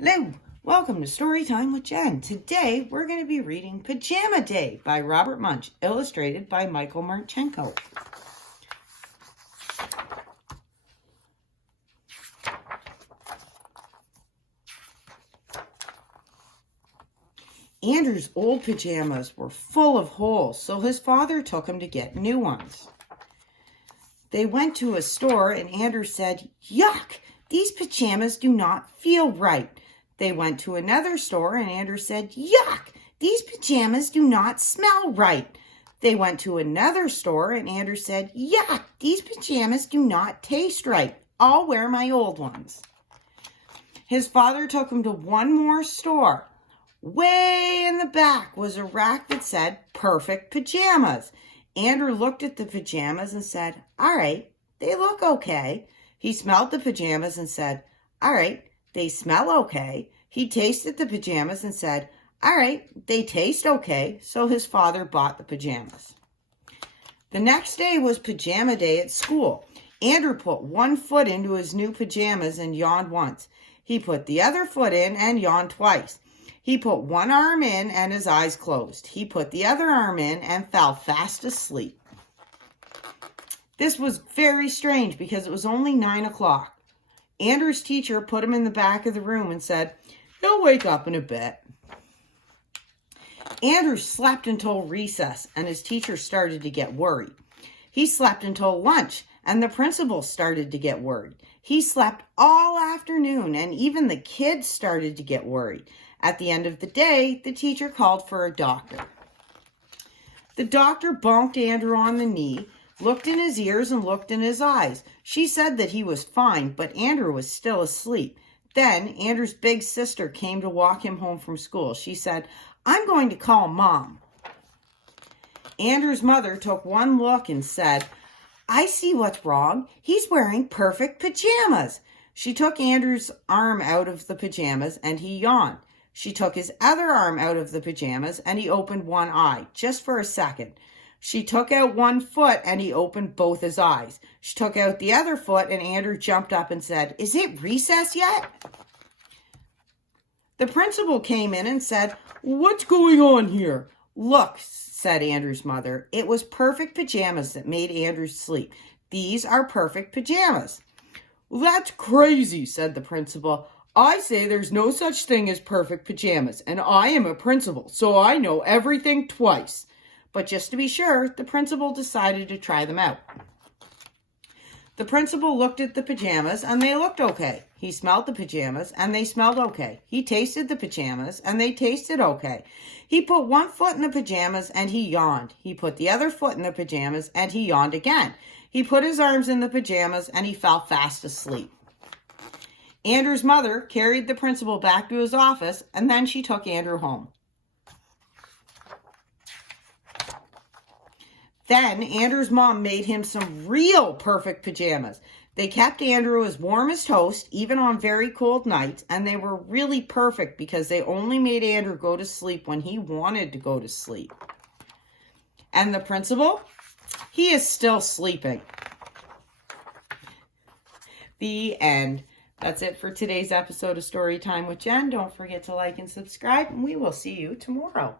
Hello, welcome to Story Time with Jen. Today we're going to be reading Pyjama Day by Robert Munsch, illustrated by Martchenko. Andrew's old pajamas were full of holes, so his father took him to get new ones. They went to a store and Andrew said, "Yuck, these pajamas do not feel right." They went to another store and Andrew said, "Yuck, these pajamas do not smell right." They went to another store and Andrew said, "Yuck, these pajamas do not taste right. I'll wear my old ones." His father took him to one more store. Way in the back was a rack that said "Perfect Pyjamas." Andrew looked at the pajamas and said, "All right, they look okay." He smelled the pajamas and said, "All right, they smell okay." He tasted the pajamas and said, "All right, they taste okay." So his father bought the pajamas. The next day was pajama day at school. Andrew put one foot into his new pajamas and yawned once. He put the other foot in and yawned twice. He put one arm in and his eyes closed. He put the other arm in and fell fast asleep. This was very strange because it was only 9 o'clock. Andrew's teacher put him in the back of the room and said, "He'll wake up in a bit." Andrew slept until recess and his teacher started to get worried. He slept until lunch and the principal started to get worried. He slept all afternoon and even the kids started to get worried. At the end of the day, the teacher called for a doctor. The doctor bonked Andrew on the knee, looked in his ears and looked in his eyes. She said that he was fine, but Andrew was still asleep. Then Andrew's big sister came to walk him home from school. She said, "I'm going to call Mom." Andrew's mother took one look and said, "I see what's wrong. He's wearing perfect pajamas." She took Andrew's arm out of the pajamas and he yawned. She took his other arm out of the pajamas and he opened one eye, just for a second. She took out one foot and he opened both his eyes. She took out the other foot and Andrew jumped up and said, "Is it recess yet?" The principal came in and said, "What's going on here?" "Look," said Andrew's mother, "it was perfect pajamas that made Andrew sleep. These are perfect pajamas." "Well, that's crazy," said the principal. "I say there's no such thing as perfect pajamas, and I am a principal, so I know everything twice." But just to be sure, the principal decided to try them out. The principal looked at the pajamas, and they looked okay. He smelled the pajamas, and they smelled okay. He tasted the pajamas, and they tasted okay. He put one foot in the pajamas, and he yawned. He put the other foot in the pajamas, and he yawned again. He put his arms in the pajamas, and he fell fast asleep. Andrew's mother carried the principal back to his office, and then she took Andrew home. Then Andrew's mom made him some real perfect pajamas. They kept Andrew as warm as toast, even on very cold nights, and they were really perfect because they only made Andrew go to sleep when he wanted to go to sleep. And the principal? He is still sleeping. The end. That's it for today's episode of Story Time with Jen. Don't forget to like and subscribe, and we will see you tomorrow.